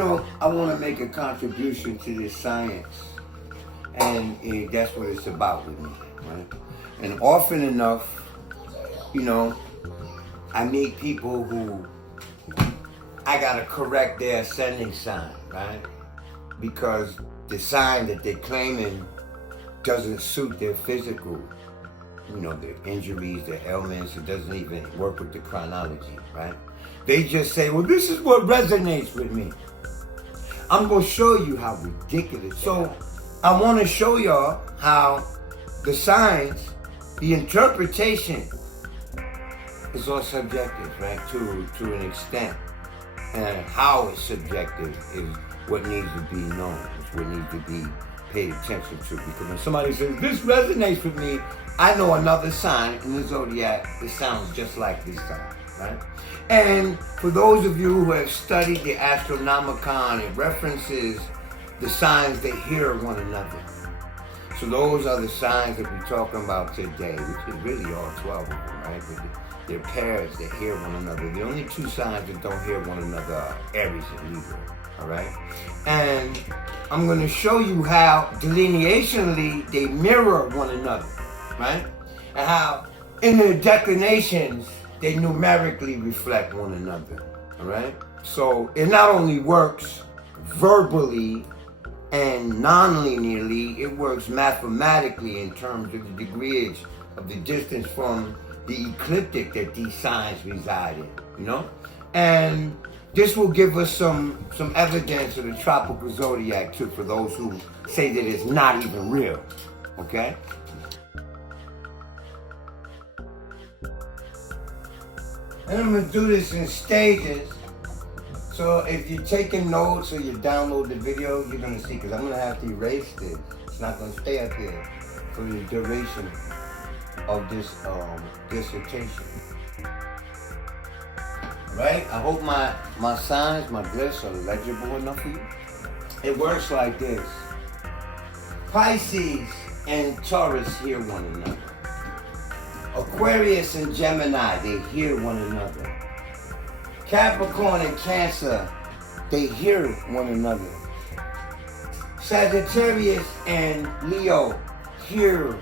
I want to make a contribution to this science, and that's what it's about with me, right? And often enough, I meet people who I gotta correct their ascending sign, right? Because the sign that they're claiming doesn't suit their physical, their injuries, their ailments. It doesn't even work with the chronology, right? They just say, well, this is what resonates with me. I'm gonna show you how ridiculous. So I wanna show y'all how the signs, the interpretation is all subjective, right? To an extent. And how it's subjective is what needs to be known. It's what needs to be paid attention to. Because when somebody says, this resonates with me, I know another sign in the zodiac that sounds just like this sign, right? And for those of you who have studied the Astronomicon, it references the signs that hear one another. So those are the signs that we're talking about today, which is really all 12 of them, right? But they're pairs that hear one another. The only two signs that don't hear one another are Aries and Libra, all right? And I'm going to show you how delineationally they mirror one another, right? And how in their declinations, they numerically reflect one another, all right? So it not only works verbally and non-linearly, it works mathematically in terms of the degree of the distance from the ecliptic that these signs reside in, And this will give us some evidence of the tropical zodiac too, for those who say that it's not even real, okay? And I'm gonna do this in stages. So if you're taking notes or you download the video, you're gonna see, because I'm gonna have to erase this. It's not gonna stay up here for the duration of this dissertation. Right? I hope my signs, my glyphs are legible enough for you. It works like this. Pisces and Taurus hear one another. Aquarius and Gemini, they hear one another. Capricorn and Cancer, they hear one another. Sagittarius and Leo hear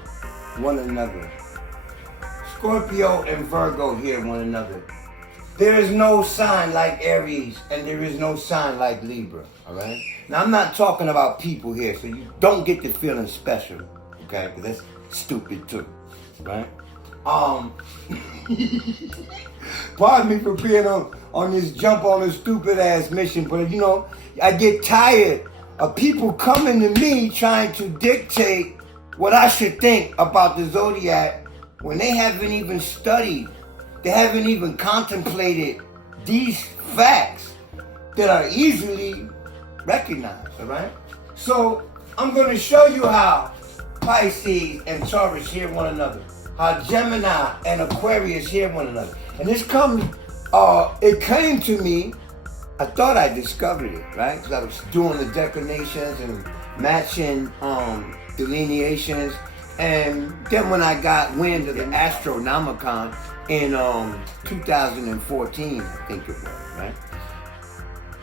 one another. Scorpio and Virgo hear one another. There is no sign like Aries, and there is no sign like Libra, all right? Now, I'm not talking about people here, so you don't get the feeling special, okay? Because that's stupid too, right? Pardon me for being on this jump on a stupid ass mission, but I get tired of people coming to me trying to dictate what I should think about the zodiac when they haven't even studied, they haven't even contemplated these facts that are easily recognized, all right? So I'm going to show you how Pisces and Taurus hear one another, how Gemini and Aquarius hear one another. And this it came to me, I thought I discovered it, right? Because I was doing the declinations and matching delineations. And then when I got wind of the Astronomicon in 2014, I think it was, right?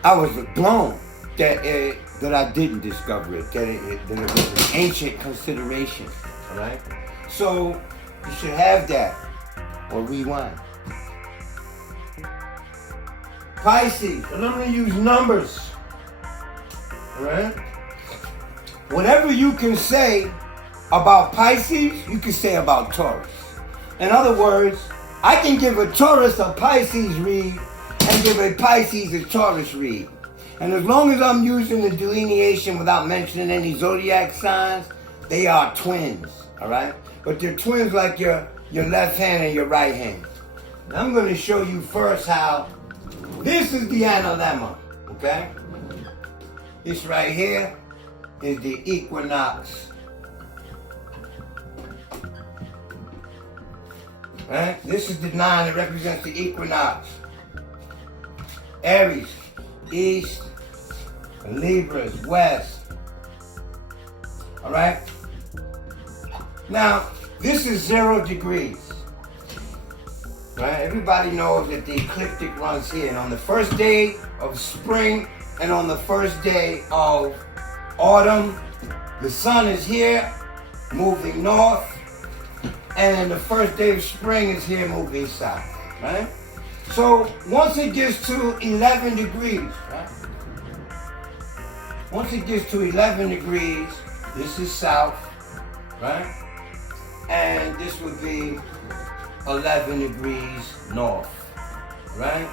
I was blown that I didn't discover it, that it was an ancient consideration, all right? So you should have that, or rewind. Pisces, and I'm going to use numbers, all right? Whatever you can say about Pisces, you can say about Taurus. In other words, I can give a Taurus a Pisces read and give a Pisces a Taurus read. And as long as I'm using the delineation without mentioning any zodiac signs, they are twins, all right? But they're twins like your left hand and your right hand. Now I'm going to show you first how this is the analemma, okay? This right here is the equinox. Right? This is the 9 that represents the equinox. Aries, east, and Libra is west. All right? Now, this is 0 degrees. Right? Everybody knows that the ecliptic runs here. And on the first day of spring, And on the first day of autumn, the sun is here, moving north. And then the first day of spring is here, moving south, right? So once it gets to 11 degrees, right? Once it gets to 11 degrees, this is south, right? And this would be 11 degrees north, right?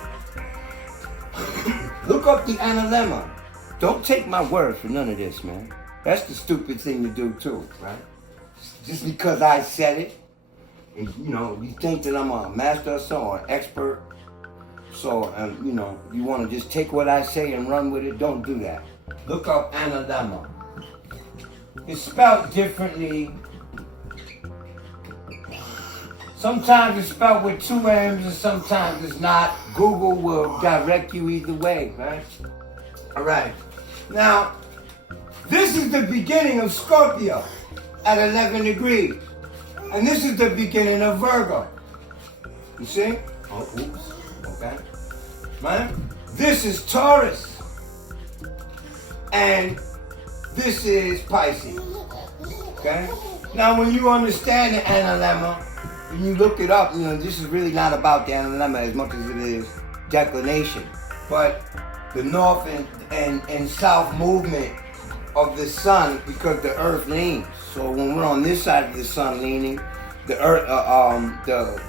Look up the analemma. Don't take my word for none of this, man. That's the stupid thing to do too, right? Just because I said it, and you think that I'm a master or an expert, so you want to just take what I say and run with it. Don't do that. Look up analemma. It's spelled differently. Sometimes it's spelled with 2 M's and sometimes it's not. Google will direct you either way, right? All right. Now, this is the beginning of Scorpio at 11 degrees. And this is the beginning of Virgo. You see? Oh, oops. Okay. Right? This is Taurus. And this is Pisces. Okay? Now, when you understand the analemma, when you look it up, this is really not about the analemma as much as it is declination. But the north and south movement of the sun, because the earth leans. So when we're on this side of the sun leaning, the earth,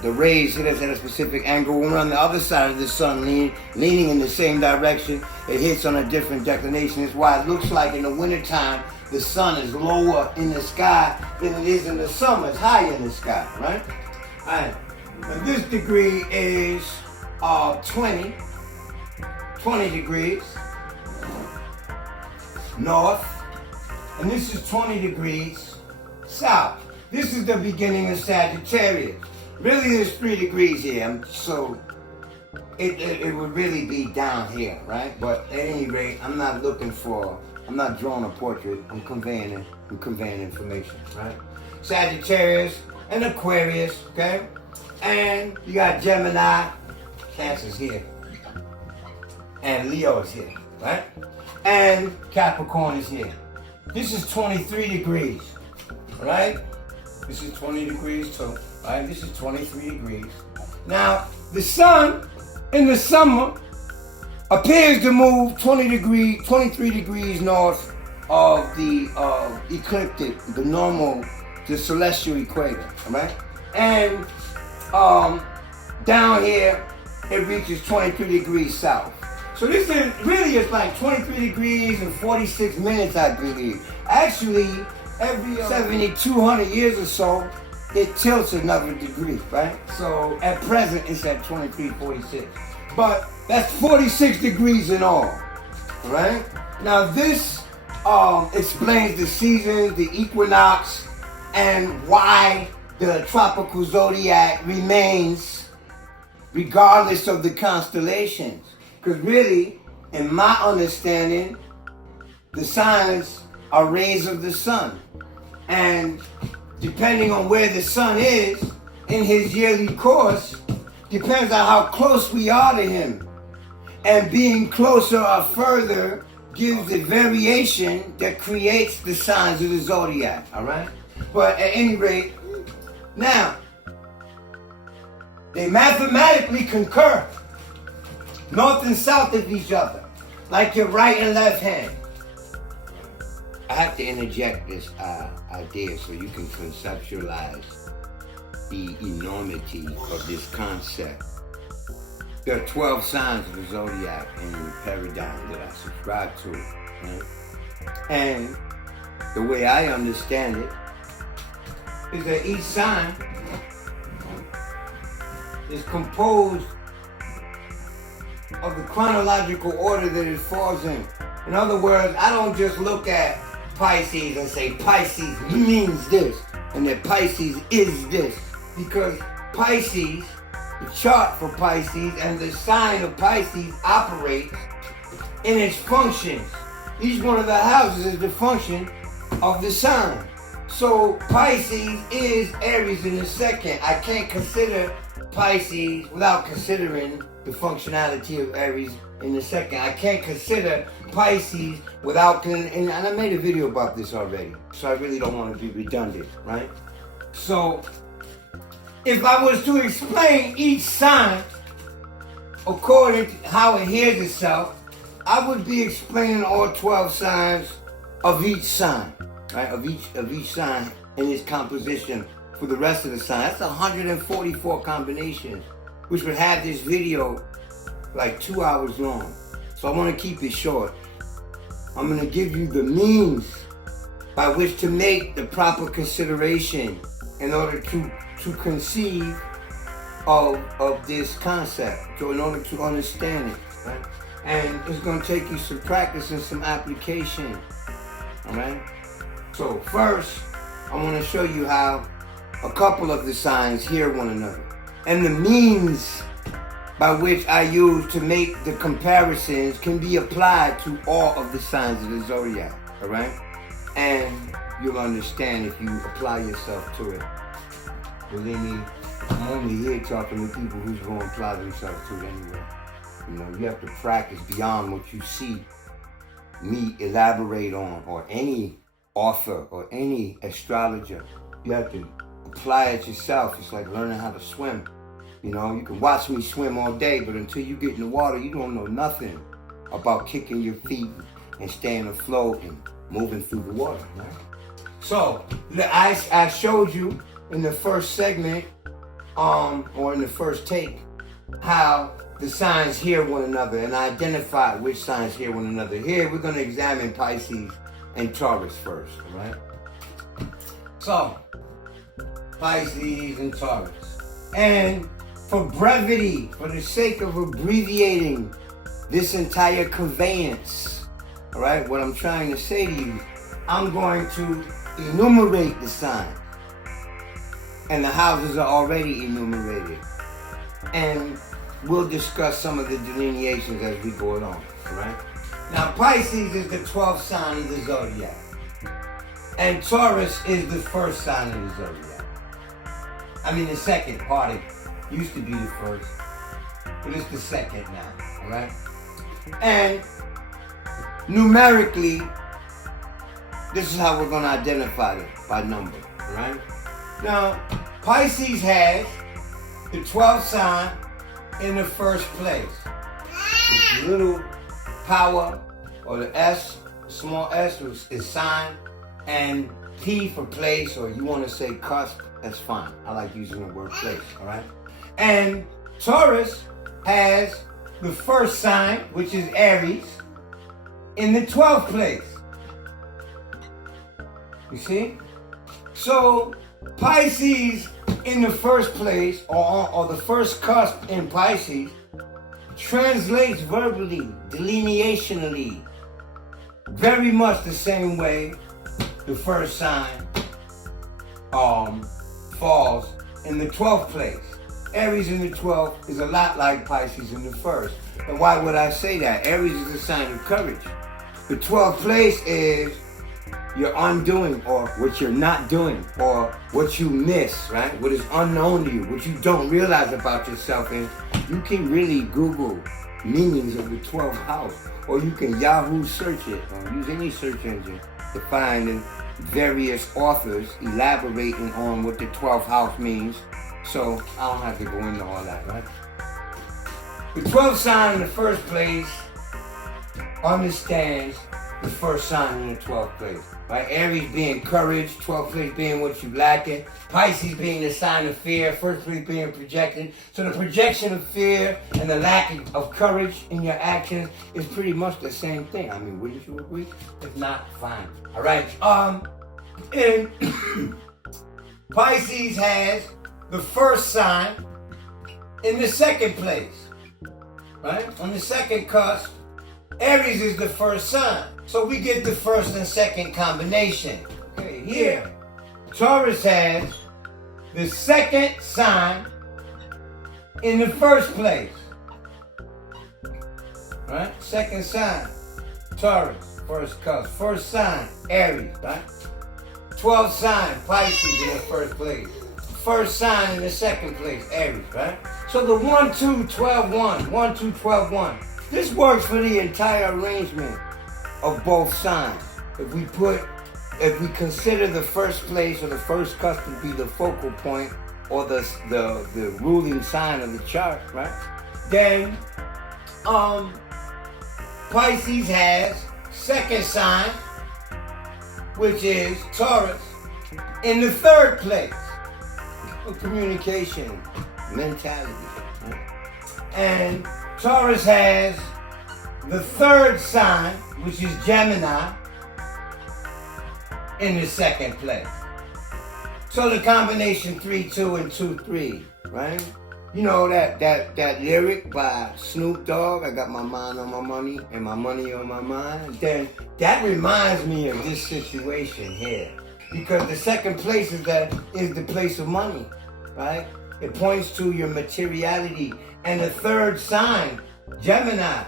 the rays hit us at a specific angle. When we're on the other side of the sun leaning in the same direction, it hits on a different declination. It's why it looks like in the wintertime, the sun is lower in the sky than it is in the summer. It's higher in the sky, right? All right. And this degree is 20 degrees north. And this is 20 degrees south. This is the beginning of Sagittarius. Really, there's 3 degrees here, so it would really be down here, right? But at any rate, I'm not drawing a portrait. I'm conveying information, right? Sagittarius and Aquarius, okay? And you got Gemini, Cancer's here. And Leo is here, right? And Capricorn is here. This is 23 degrees, right? This is 20 degrees too, right? This is 23 degrees. Now, the sun in the summer appears to move 23 degrees north of the ecliptic, the celestial equator, right? And down here, it reaches 23 degrees south. So this is really, it's like 23 degrees and 46 minutes, I believe. Actually, every 7,200 years or so, it tilts another degree, right? So at present, it's at 23:46. But that's 46 degrees in all, right? Now this explains the seasons, the equinox, and why the tropical zodiac remains regardless of the constellations. Because really, in my understanding, the signs are rays of the sun. And depending on where the sun is in his yearly course, depends on how close we are to him. And being closer or further gives the variation that creates the signs of the zodiac, all right? But at any rate, now, they mathematically concur, north and south of each other, like your right and left hand. I have to interject this idea so you can conceptualize the enormity of this concept. There are 12 signs of the zodiac in the paradigm that I subscribe to. Right? And the way I understand it is that each sign is composed of the chronological order that it falls in. In other words, I don't just look at Pisces and say Pisces means this and that Pisces is this, because Pisces, the chart for Pisces and the sign of Pisces operates in its functions. Each one of the houses is the function of the sign. So Pisces is Aries in the second. I can't consider Pisces without considering the functionality of Aries in the second. I can't consider Pisces without, and I made a video about this already, so I really don't want to be redundant, right? So, if I was to explain each sign according to how it hears itself, I would be explaining all 12 signs of each sign, right? Of each sign in its composition for the rest of the sign. That's 144 combinations, which would have this video like 2 hours long. So I want to keep it short. I'm going to give you the means by which to make the proper consideration in order to conceive of this concept, so in order to understand it, right? And it's going to take you some practice and some application, all right? So first, I want to show you how a couple of the signs hear one another, and the means by which I use to make the comparisons can be applied to all of the signs of the zodiac, all right? And you'll understand if you apply yourself to it. Believe me, I'm only here talking to people who's going to apply themselves to it anyway. You know, you have to practice beyond what you see me elaborate on, or any author or any astrologer. You have to apply it yourself. It's like learning how to swim. You know, you can watch me swim all day, but until you get in the water, you don't know nothing about kicking your feet and staying afloat and moving through the water, right? So, I showed you in the first segment, or in the first take, how the signs hear one another, and I identified which signs hear one another. Here, we're going to examine Pisces and Taurus first, all right? So, Pisces and Taurus. And for brevity, for the sake of abbreviating this entire conveyance, all right, what I'm trying to say to you, I'm going to enumerate the signs. And the houses are already enumerated. And we'll discuss some of the delineations as we go along, all right? Now, Pisces is the 12th sign of the zodiac. And Taurus is the first sign of the zodiac. I mean, the second, pardon. Used to be the first, but it's the second now, all right? And numerically, this is how we're going to identify it, by number, all right? Now, Pisces has the 12th sign in the first place. The little power, or the S, small s, is sign, and P for place, or you want to say cusp, that's fine. I like using the word place, all right? And Taurus has the first sign, which is Aries, in the 12th place. You see? So, Pisces in the first place, or the first cusp in Pisces, translates verbally, delineationally, very much the same way the first sign falls in the 12th place. Aries in the 12th is a lot like Pisces in the first. And why would I say that? Aries is a sign of courage. The 12th place is your undoing, or what you're not doing, or what you miss, right? What is unknown to you, what you don't realize about yourself. And you can really Google meanings of the 12th house, or you can Yahoo search it, or use any search engine to find various authors elaborating on what the 12th house means. So I don't have to go into all that, right? The 12th sign in the first place understands the first sign in the 12th place, right? Aries being courage, 12th place being what you lacking, Pisces being the sign of fear, first place being projected. So the projection of fear and the lack of courage in your actions is pretty much the same thing. I mean, wouldn't you agree? If not, fine. All right. And Pisces has the first sign in the second place, right? On the second cusp, Aries is the first sign. So we get the first and second combination. Okay, here, Taurus has the second sign in the first place, right? Second sign, Taurus, first cusp. First sign, Aries, right? 12th sign, Pisces in the first place. First sign in the second place, Aries, right? So the 1, 2, 12, 1, 1, 2, 12, 1. This works for the entire arrangement of both signs. If we consider the first place or the first cusp to be the focal point or the ruling sign of the chart, right? Then Pisces has second sign, which is Taurus, in the third place of communication, mentality. And Taurus has the third sign, which is Gemini, in the second place. So the combination 3, 2, and 2, 3, right? You know that lyric by Snoop Dogg, I got my mind on my money and my money on my mind. Then that reminds me of this situation here. Because the second place is the place of money, right? It points to your materiality. And the third sign, Gemini,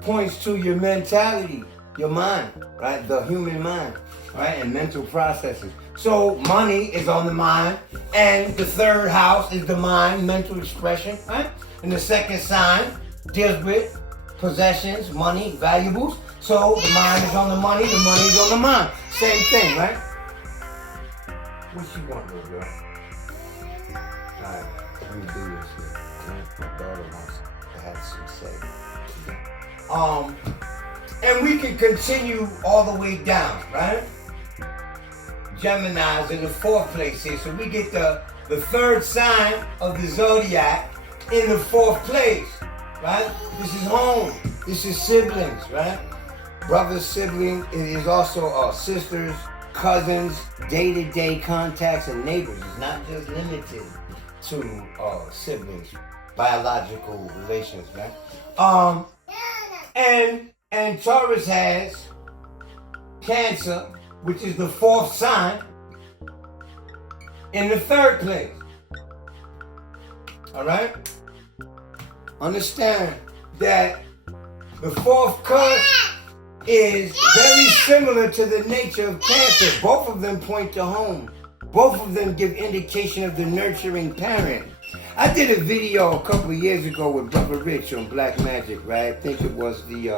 points to your mentality, your mind, right? The human mind, right? And mental processes. So money is on the mind, and the third house is the mind, mental expression, right? And the second sign deals with possessions, money, valuables. So the mind is on the money is on the mind. Same thing, right? What you want, little girl? Alright, let me do this here. My daughter wants to have some say. And we can continue all the way down, right? Gemini's in the fourth place here. So we get the third sign of the zodiac in the fourth place, right? This is home. This is siblings, right? Brothers, siblings. It is also sisters, cousins, day-to-day contacts, and neighbors. It's not just limited to siblings, biological relations, right? And Taurus has Cancer, which is the fourth sign, in the third place. All right? Understand that the fourth cusp is very similar to the nature of Cancer. Both of them point to home. Both of them give indication of the nurturing parent. I did a video a couple of years ago with Brother Rich on Black Magic, right? I think it was the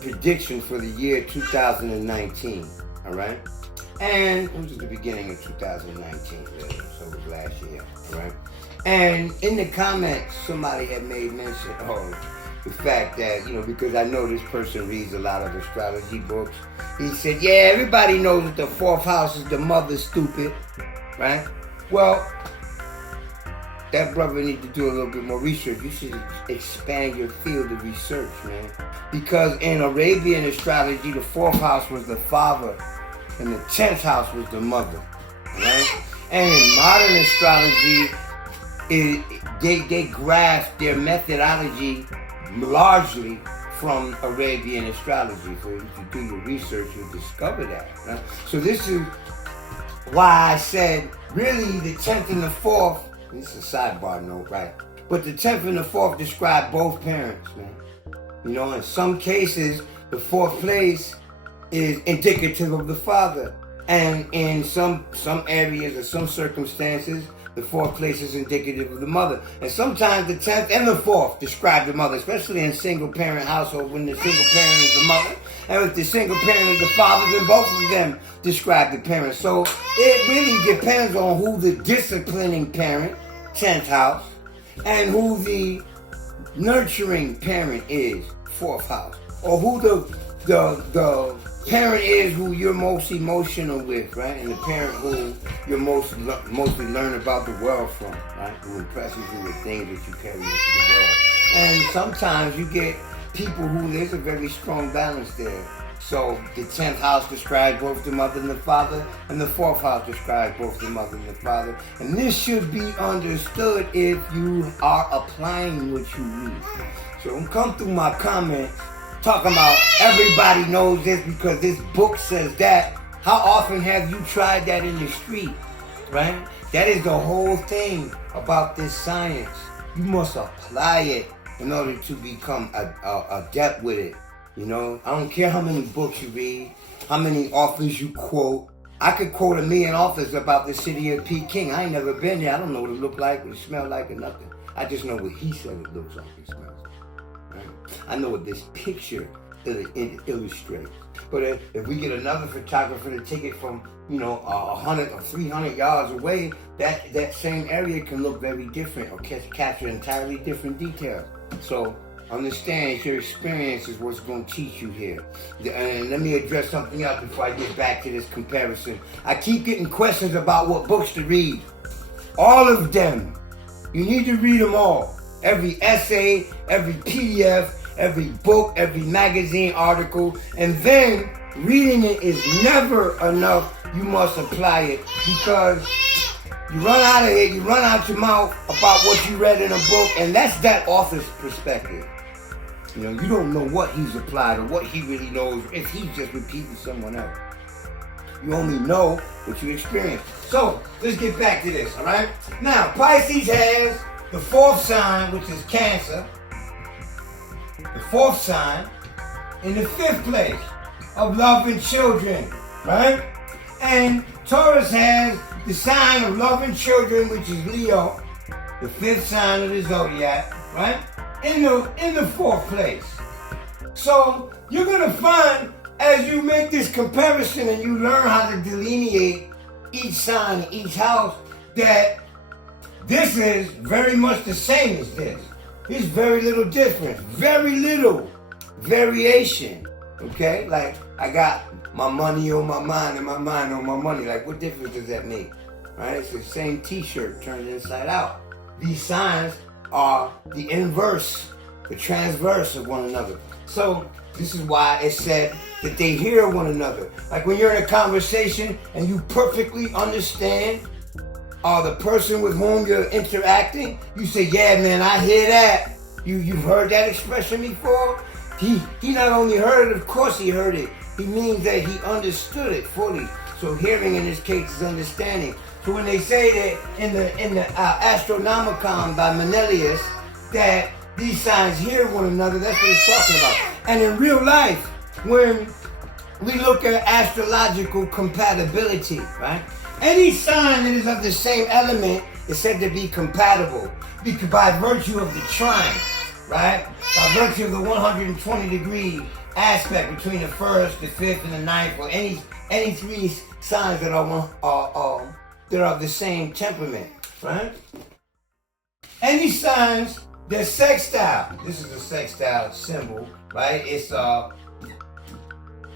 prediction for the year 2019, all right? And it was the beginning of 2019, really, so it was last year, all right? And in the comments, somebody had made mention of the fact that, because I know this person reads a lot of astrology books. He said, yeah, everybody knows that the fourth house is the mother stupid, right? Well, that brother needs to do a little bit more research. You should expand your field of research, man. Because in Arabian astrology, the fourth house was the father, and the 10th house was the mother, right? And in modern astrology, they grasp their methodology largely from Arabian astrology. So if you do your research, you'll discover that, right? So this is why I said, really, the 10th and the 4th, this is a sidebar note, right? But the 10th and the 4th describe both parents, man. In some cases, the fourth place is indicative of the father. And in some areas or some circumstances, the fourth place is indicative of the mother. And sometimes the 10th and the 4th describe the mother, especially in single-parent household when the single parent is the mother. And if the single parent is the father, then both of them describe the parent. So it really depends on who the disciplining parent, 10th house, and who the nurturing parent is, 4th house. Or who the parent is who you're most emotional with, right? And the parent who you're mostly learn about the world from, right? Who impresses you with things that you carry into the world. And sometimes you get people who there's a very strong balance there. So the 10th house describes both the mother and the father, and the 4th house describes both the mother and the father. And this should be understood if you are applying what you read. So don't come through my comments talking about everybody knows this because this book says that. How often have you tried that in the street, right? That is the whole thing about this science. You must apply it in order to become adept with it. I don't care how many books you read, how many authors you quote. I could quote 1,000,000 authors about the city of Peking. I ain't never been there. I don't know what it looked like, what it smelled like, or nothing. I just know what he said it looks like, it smells like. Right? I know what this picture illustrates. But if we get another photographer to take it from 100 or 300 yards away, that same area can look very different or capture entirely different details. So understand your experience is what's going to teach you here. And let me address something else before I get back to this comparison. I keep getting questions about what books to read. All of them. You need to read them all. Every essay, every PDF, every book, every magazine article. And then reading it is never enough. You must apply it, because you run out of it, you run out your mouth about what you read in a book, and that's that author's perspective. You don't know what he's applied or what he really knows if he's just repeating someone else. You only know what you experienced. So, let's get back to this, all right? Now, Pisces has the 4th sign, which is Cancer. The 4th sign in the 5th place of love and children, right? And Taurus has the sign of love and children, which is Leo, the 5th sign of the zodiac, right? In the 4th place. So you're gonna find, as you make this comparison and you learn how to delineate each sign, each house, that this is very much the same as this. There's very little difference, very little variation. Okay, like I got my money on my mind and my mind on my money. Like, what difference does that make? Right? It's the same T-shirt turned inside out. These signs are the inverse, the transverse of one another. So this is why it's said that they hear one another. Like when you're in a conversation and you perfectly understand the person with whom you're interacting, you say, yeah, man, I hear that. You've heard that expression before? He not only heard it, of course he heard it. He means that he understood it fully. So hearing in this case is understanding. So when they say that in the Astronomicon by Menelaus, that these signs hear one another, that's what it's talking about. And in real life, when we look at astrological compatibility, right? Any sign that is of the same element is said to be compatible by virtue of the trine, right? By virtue of the 120-degree aspect between the 1st, the 5th, and the 9th, or any 3 signs that are of the same temperament, right? Any signs that sextile, this is a sextile symbol, right? It's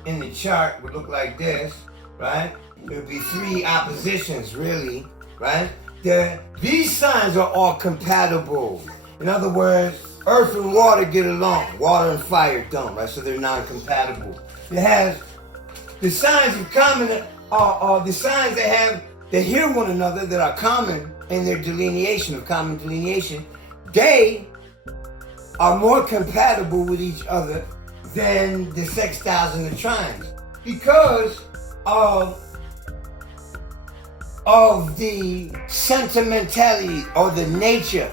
in the chart would look like this, right? It would be 3 oppositions, really, right? These signs are all compatible. In other words, earth and water get along. Water and fire don't, right? So they're non-compatible. It has the signs of common are the signs that hear one another, that are common in their delineation, of common delineation. They are more compatible with each other than the sextiles and the trines because of the sentimentality or the nature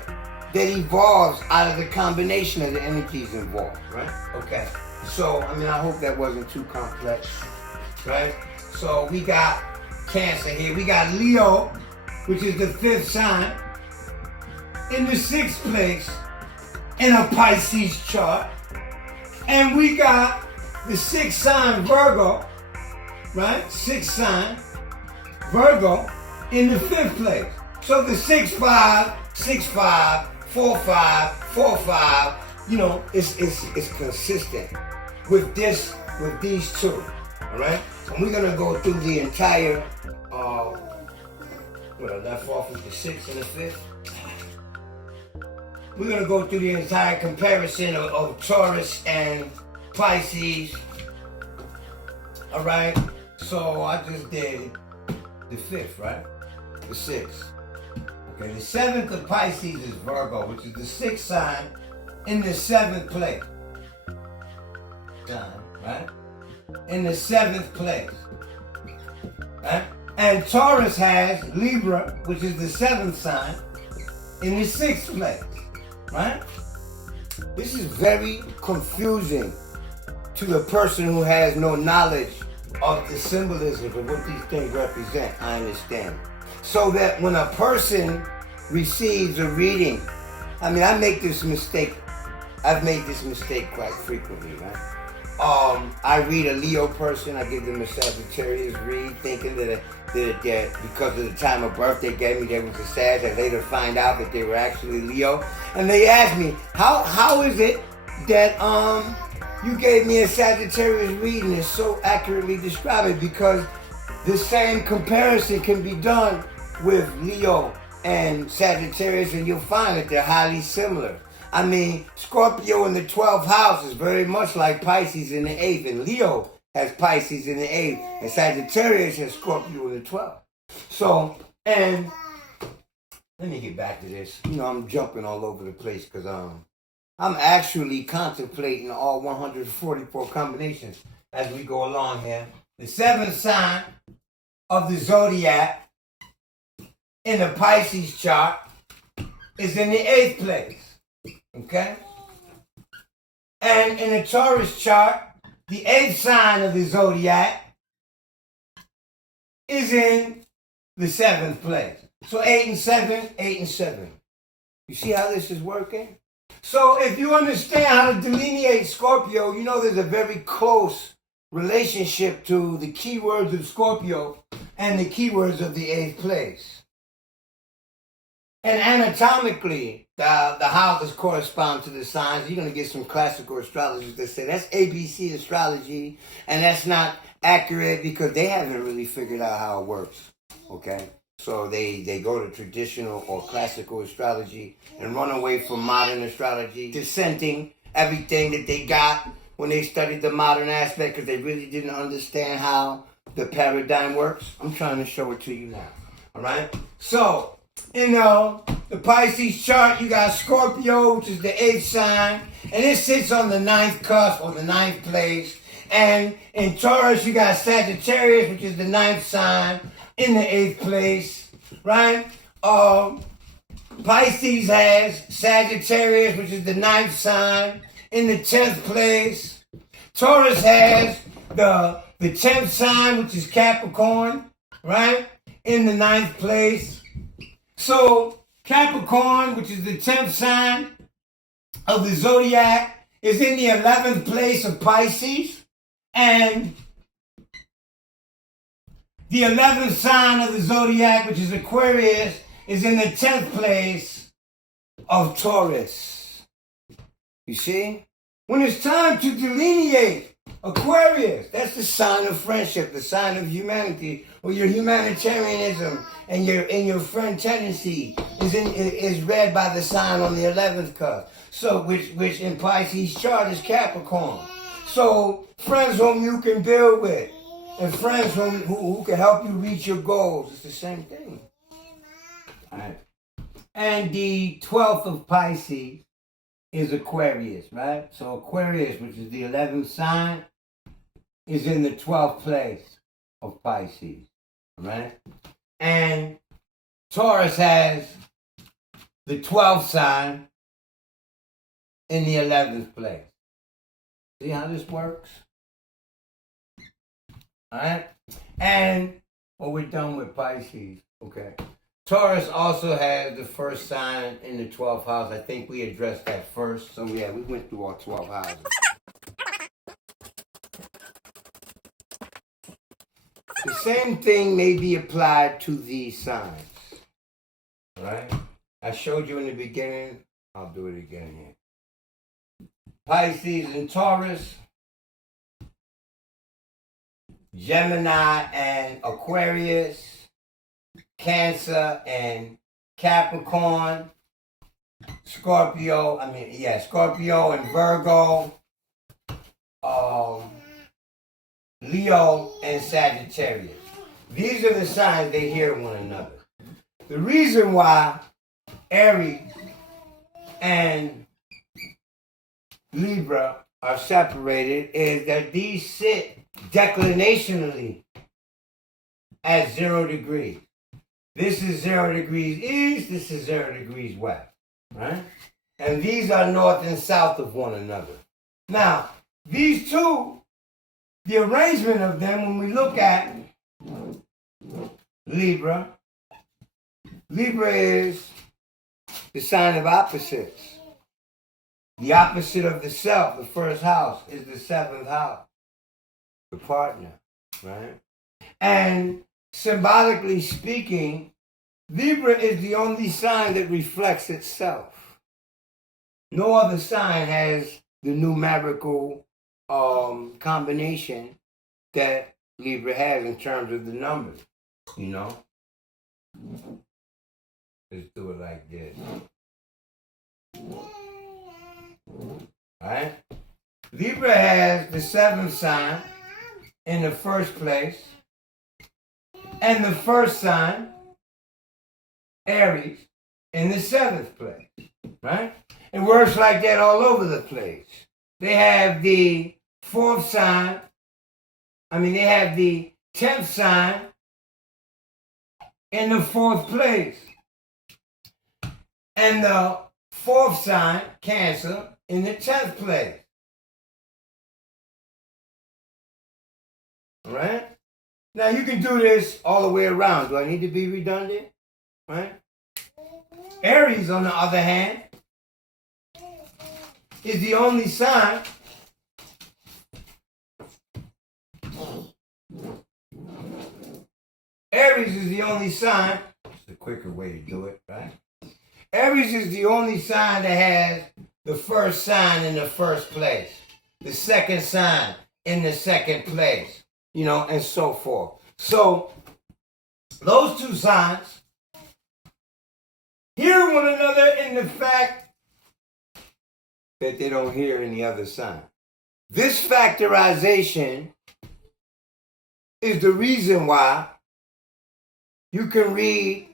that evolves out of the combination of the energies involved, right? Okay. So, I hope that wasn't too complex, right? So we got Cancer here. We got Leo, which is the 5th sign, in the 6th place in a Pisces chart. And we got the 6th sign Virgo, right? 6th sign Virgo in the 5th place. So the 6-5, 6-5, 4-5, 4-5, it's consistent with these two. All right? And we're gonna go through the entire what I left off with the 6th and the 5th. We're gonna go through the entire comparison of Taurus and Pisces. All right? So I just did the 5th, right? The 6th. Okay, the 7th of Pisces is Virgo, which is the 6th sign in the 7th place. Sign, right? In the 7th place. Right? And Taurus has Libra, which is the 7th sign, in the 6th place. Right? This is very confusing to the person who has no knowledge of the symbolism of what these things represent. I understand. So that when a person receives a reading, I mean, I make this mistake. I've made this mistake quite frequently, right? I read a Leo person, I give them a Sagittarius read, thinking that because of the time of birth they gave me, there was a Sag. I later find out that they were actually Leo. And they asked me, how is it that you gave me a Sagittarius reading and so accurately describe it? Because the same comparison can be done with Leo and Sagittarius, and you'll find that they're highly similar. I mean, Scorpio in the 12th house is very much like Pisces in the 8th, and Leo has Pisces in the 8th, and Sagittarius has Scorpio in the 12th. So, and let me get back to this. You know, I'm jumping all over the place because I'm actually contemplating all 144 combinations as we go along here. The 7th sign of the zodiac in the Pisces chart is in the 8th place. Okay? And in the Taurus chart, the 8th sign of the zodiac is in the 7th place. So 8 and 7, 8 and 7. You see how this is working? So if you understand how to delineate Scorpio, you know there's a very close relationship to the keywords of Scorpio and the keywords of the 8th place. And anatomically, the houses correspond to the signs. You're going to get some classical astrologers that say that's ABC astrology, and that's not accurate because they haven't really figured out how it works, okay? So they go to traditional or classical astrology and run away from modern astrology, dissenting everything that they got when they studied the modern aspect because they really didn't understand how the paradigm works. I'm trying to show it to you now, all right? So, you know, the Pisces chart, you got Scorpio, which is the 8th sign, and it sits on the 9th cusp, or the 9th place. And in Taurus, you got Sagittarius, which is the 9th sign, in the 8th place, right? Pisces has Sagittarius, which is the 9th sign, in the 10th place. Taurus has the 10th sign, which is Capricorn, right? In the 9th place. So Capricorn, which is the 10th sign of the zodiac, is in the 11th place of Pisces. And the 11th sign of the zodiac, which is Aquarius, is in the 10th place of Taurus. You see? When it's time to delineate Aquarius, that's the sign of friendship, the sign of humanity, or your humanitarianism and your friend tendency is read by the sign on the 11th cusp. So which in Pisces chart is Capricorn. So friends whom you can build with, and friends who can help you reach your goals, it's the same thing. All right. And the 12th of Pisces is Aquarius, right? So Aquarius, which is the 11th sign, is in the 12th place of Pisces, right? And Taurus has the 12th sign in the 11th place. See how this works? All right? And, well, we're done with Pisces, okay? Taurus also has the first sign in the 12th house. I think we addressed that first. So, yeah, we went through all 12 houses. The same thing may be applied to these signs. All right? I showed you in the beginning. I'll do it again here. Pisces and Taurus, Gemini and Aquarius, Cancer and Capricorn, Scorpio and Virgo, Leo and Sagittarius. These are the signs they hear one another. The reason why Aries and Libra are separated is that these sit declinationally at 0 degrees. This is 0 degrees east, this is 0 degrees west, right? And these are north and south of one another. Now, these two the arrangement of them, when we look at Libra, Libra is the sign of opposites. The opposite of the self, the first house, is the seventh house, the partner, right? And symbolically speaking, Libra is the only sign that reflects itself. No other sign has the numerical combination that Libra has in terms of the numbers, you know? Let's do it like this. Right? Libra has the seventh sign in the first place, and the first sign, Aries, in the seventh place. Right? It works like that all over the place. They have the fourth sign, they have the 10th sign in the fourth place. And the fourth sign, Cancer, in the 10th place. All right? Now you can do this all the way around. Do I need to be redundant? Right? Aries, on the other hand, is the only sign Aries is the only sign. It's the quicker way to do it, right? Aries is the only sign that has the first sign in the first place, the second sign in the second place, and so forth. So those two signs hear one another in the fact that they don't hear any other sign. This factorization is the reason why you can read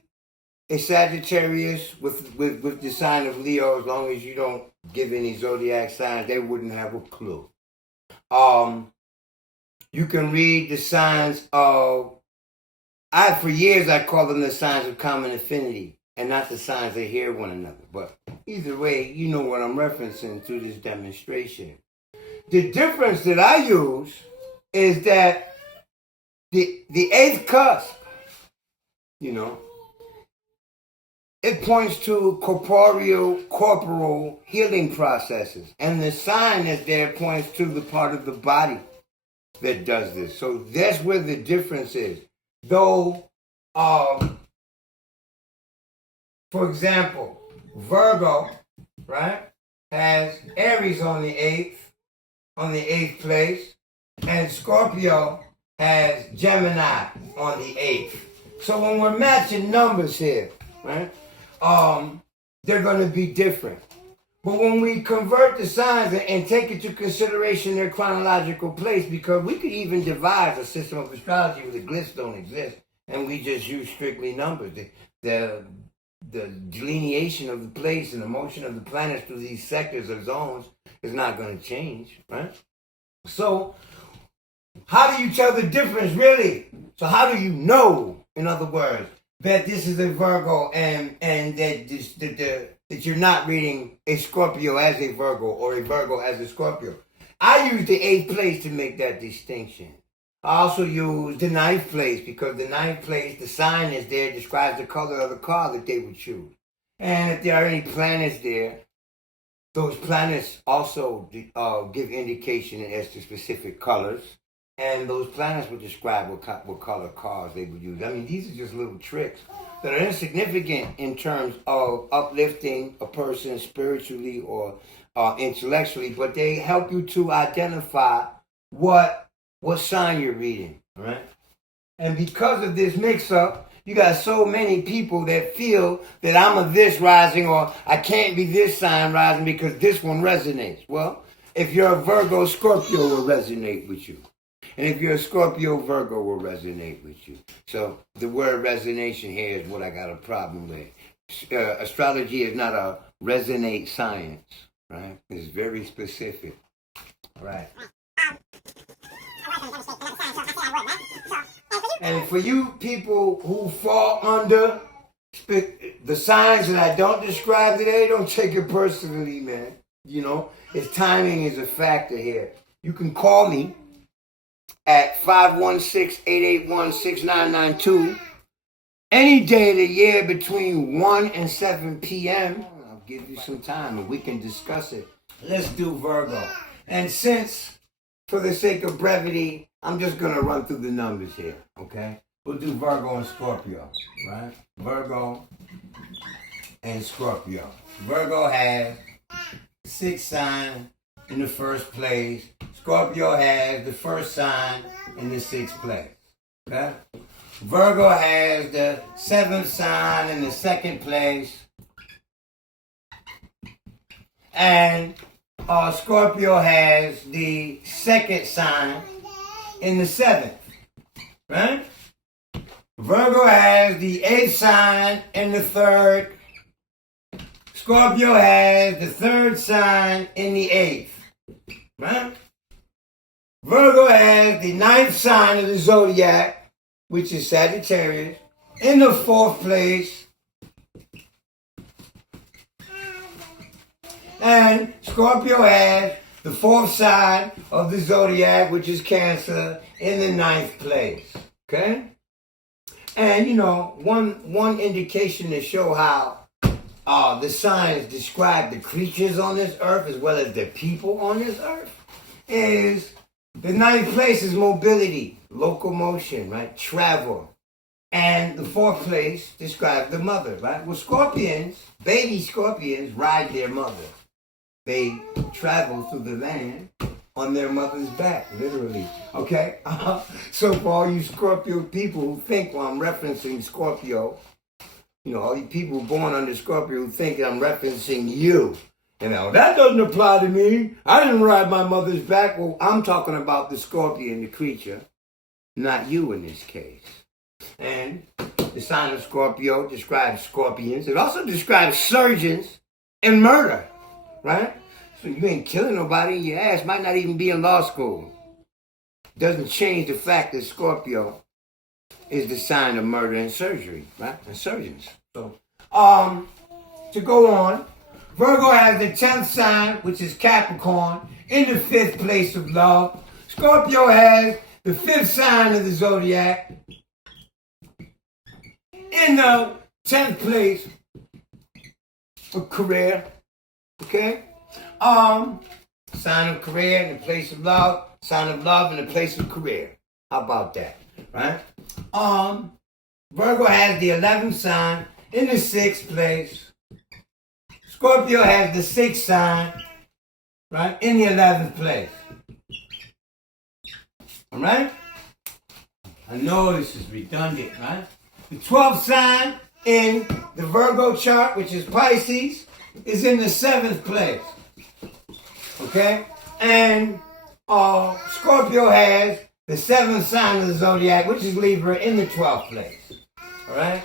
a Sagittarius with the sign of Leo, as long as you don't give any zodiac signs, they wouldn't have a clue. You can read the signs of, for years I called them the signs of common affinity, and not the signs that hear one another. But either way, you know what I'm referencing through this demonstration. The difference that I use is that the eighth cusp, it points to corporal healing processes. And the sign that's there points to the part of the body that does this. So that's where the difference is. Though, for example, Virgo, right, has Aries on the eighth place, and Scorpio has Gemini on the eighth. So when we're matching numbers here, right, they're going to be different. But when we convert the signs and take into consideration their chronological place, because we could even devise a system of astrology where the glyphs don't exist, and we just use strictly numbers. The delineation of the place and the motion of the planets through these sectors or zones is not going to change, right? So, how do you tell the difference, really? So how do you know, in other words, that this is a Virgo and that you're not reading a Scorpio as a Virgo or a Virgo as a Scorpio? I use the eighth place to make that distinction. I also use the ninth place because the ninth place, the sign is there, describes the color of the car that they would choose. And if there are any planets there, those planets also give indication as to specific colors. And those planets would describe what color cars they would use. These are just little tricks that are insignificant in terms of uplifting a person spiritually or intellectually, but they help you to identify what sign you're reading, all right? And because of this mix-up, you got so many people that feel that I'm a this rising or I can't be this sign rising because this one resonates. Well, if you're a Virgo, Scorpio will resonate with you. And if you're a Scorpio, Virgo will resonate with you. So the word resonation here is what I got a problem with. Astrology is not a resonate science, right? It's very specific, right? And for you people who fall under the signs that I don't describe today, don't take it personally, man. Timing is a factor here. You can call me at 516-881-6992 any day of the year between 1 and 7 p.m. I'll give you some time and we can discuss it. Let's do Virgo. And since, for the sake of brevity, I'm just going to run through the numbers here, okay? We'll do Virgo and Scorpio, right? Virgo and Scorpio. Virgo has 6 signs in the first place. Scorpio has the first sign in the 6th place, okay? Virgo has the 7th sign in the 2nd place. And Scorpio has the 2nd sign in the 7th, right? Virgo has the 8th sign in the 3rd. Scorpio has the 3rd sign in the 8th, right? Virgo has the 9th sign of the zodiac, which is Sagittarius, in the 4th place. And Scorpio has the 4th sign of the zodiac, which is Cancer, in the 9th place. Okay? And you know, one indication to show how the signs describe the creatures on this earth as well as the people on this earth is the 9th place is mobility, locomotion, right? Travel. And the 4th place describes the mother, right? Well, scorpions, baby scorpions, ride their mother. They travel through the land on their mother's back, literally. Okay? So for all you Scorpio people who think, well, I'm referencing Scorpio, you know, all you people born under Scorpio who think I'm referencing you. You know, that doesn't apply to me. I didn't ride my mother's back. Well, I'm talking about the scorpion, the creature, not you in this case. And the sign of Scorpio describes scorpions. It also describes surgeons and murder, right? So you ain't killing nobody. Your ass might not even be in law school. Doesn't change the fact that Scorpio is the sign of murder and surgery, right? And surgeons. So, to go on, Virgo has the 10th sign, which is Capricorn, in the 5th place of love. Scorpio has the 5th sign of the zodiac in the 10th place of career. Okay? Sign of career in the place of love. Sign of love in the place of career. How about that? Right? Virgo has the 11th sign in the 6th place. Scorpio has the 6th sign, right, in the 11th place. All right? I know this is redundant, right? The 12th sign in the Virgo chart, which is Pisces, is in the 7th place. Okay? And Scorpio has the 7th sign of the zodiac, which is Libra, in the 12th place. All right?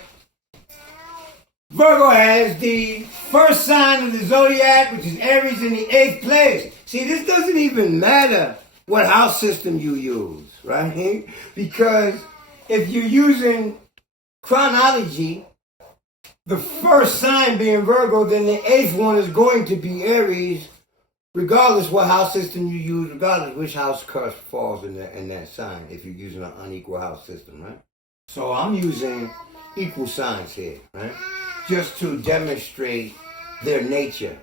Virgo has the 1st sign of the zodiac, which is Aries, in the 8th place. See, this doesn't even matter what house system you use, right? Because if you're using chronology, the 1st sign being Virgo, then the 8th one is going to be Aries, regardless what house system you use, regardless which house curse falls in that sign, if you're using an unequal house system, right? So I'm using equal signs here, right? Just to demonstrate their nature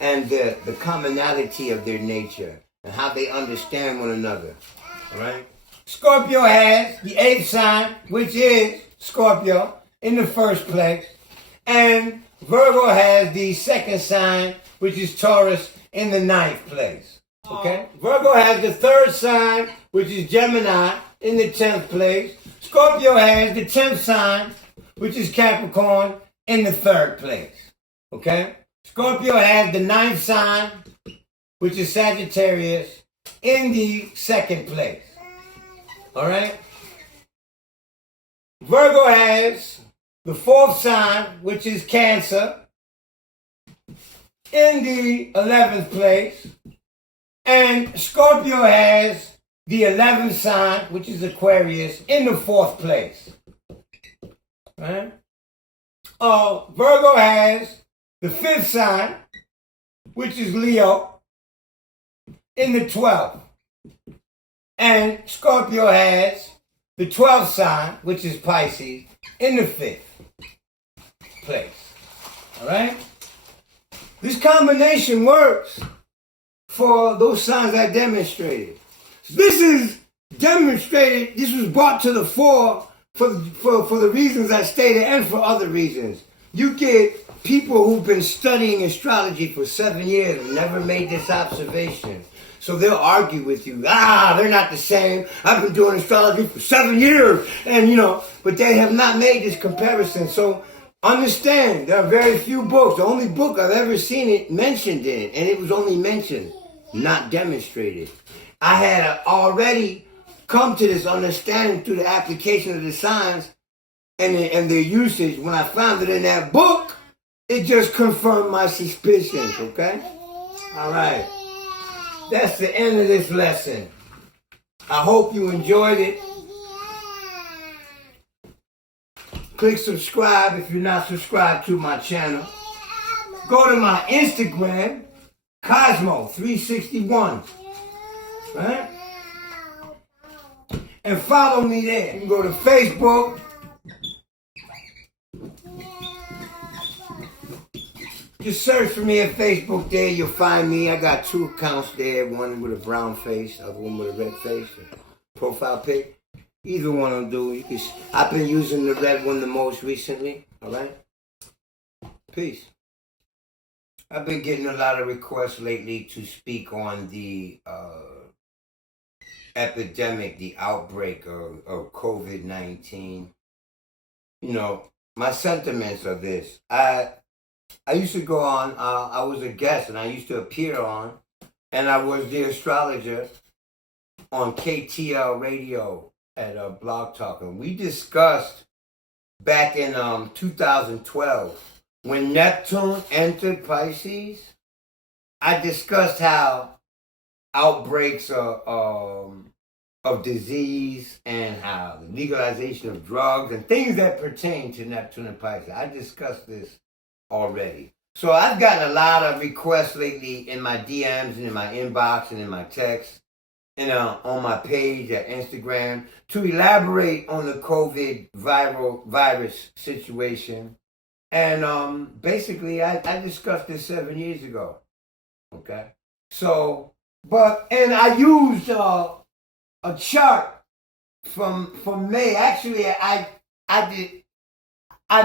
and the commonality of their nature and how they understand one another, all right? Scorpio has the 8th sign, which is Scorpio, in the 1st place. And Virgo has the 2nd sign, which is Taurus, in the 9th place. Okay? Virgo has the 3rd sign, which is Gemini, in the 10th place. Scorpio has the 10th sign, which is Capricorn, in the 3rd place. Okay? Scorpio has the 9th sign, which is Sagittarius, in the 2nd place. All right? Virgo has the 4th sign, which is Cancer, in the 11th place. And Scorpio has the 11th sign, which is Aquarius, in the 4th place. Right? Virgo has the 5th sign, which is Leo, in the 12th. And Scorpio has the 12th sign, which is Pisces, in the 5th place. All right? This combination works for those signs I demonstrated. This is demonstrated, this was brought to the fore for the reasons I stated and for other reasons. You get people who've been studying astrology for 7 years and never made this observation. So they'll argue with you. They're not the same. I've been doing astrology for 7 years. And, but they have not made this comparison. So understand, there are very few books. The only book I've ever seen it mentioned in, and it was only mentioned, not demonstrated. I had already come to this understanding through the application of the signs and their usage. When I found it in that book, it just confirmed my suspicions, okay? All right. That's the end of this lesson. I hope you enjoyed it. Click subscribe if you're not subscribed to my channel. Go to my Instagram, Cosmo361. Right? And follow me there. You can go to Facebook. Just search for me at Facebook there. You'll find me. I got 2 accounts there. One with a brown face, other one with a red face. Profile pic. Either one will do. I've been using the red one the most recently. All right? Peace. I've been getting a lot of requests lately to speak on the epidemic, the outbreak of COVID-19. My sentiments are this. I used to go on, I was a guest and I used to appear on, and I was the astrologer on KTL radio at Blog Talk. And we discussed back in 2012, when Neptune entered Pisces, I discussed how outbreaks of disease and how the legalization of drugs and things that pertain to Neptune and Pisces. I discussed this already. So I've gotten a lot of requests lately in my DMs and in my inbox and in my text and on my page at Instagram to elaborate on the COVID virus situation. And basically, I discussed this 7 years ago. Okay? So, and I used a chart from May. Actually, I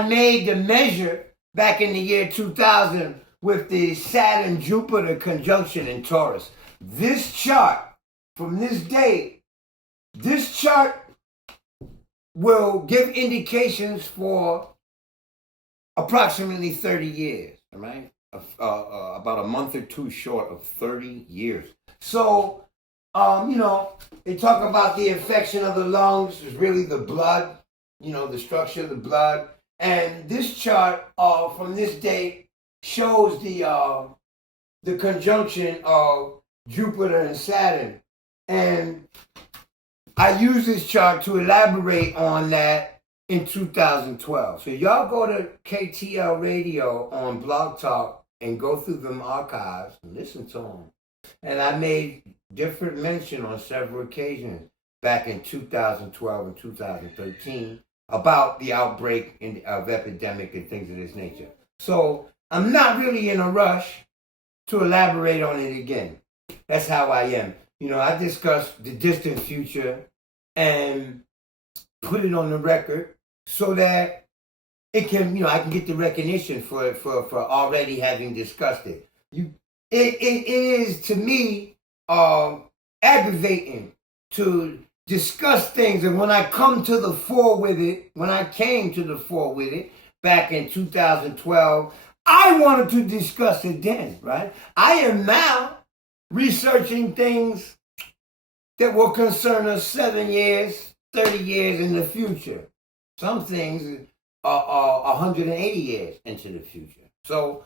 made the measure back in the year 2000 with the Saturn-Jupiter conjunction in Taurus. This chart, from this date, this chart will give indications for approximately 30 years, all right? About a month or two short of 30 years. So, they talk about the infection of the lungs is really the blood, the structure of the blood. And this chart from this date shows the conjunction of Jupiter and Saturn. And I use this chart to elaborate on that in 2012. So y'all go to KTL Radio on Blog Talk and go through them archives and listen to them. And I made different mention on several occasions back in 2012 and 2013 about the outbreak of epidemic and things of this nature. So I'm not really in a rush to elaborate on it again. That's how I am. I discussed the distant future and put it on the record so that it can, I can get the recognition for already having discussed it. It is, to me, aggravating to discuss things, and when I came to the fore with it back in 2012, I wanted to discuss it then, right? I am now researching things that will concern us 7 years, 30 years in the future. Some things are 180 years into the future. So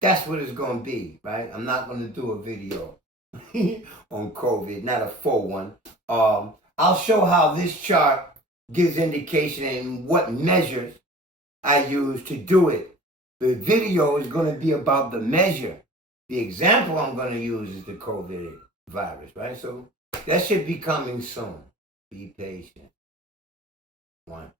that's what it's going to be, right? I'm not going to do a video on COVID, not a full one. I'll show how this chart gives indication and what measures I use to do it. The video is going to be about the measure. The example I'm going to use is the COVID virus, right? So That should be coming soon. Be patient. One.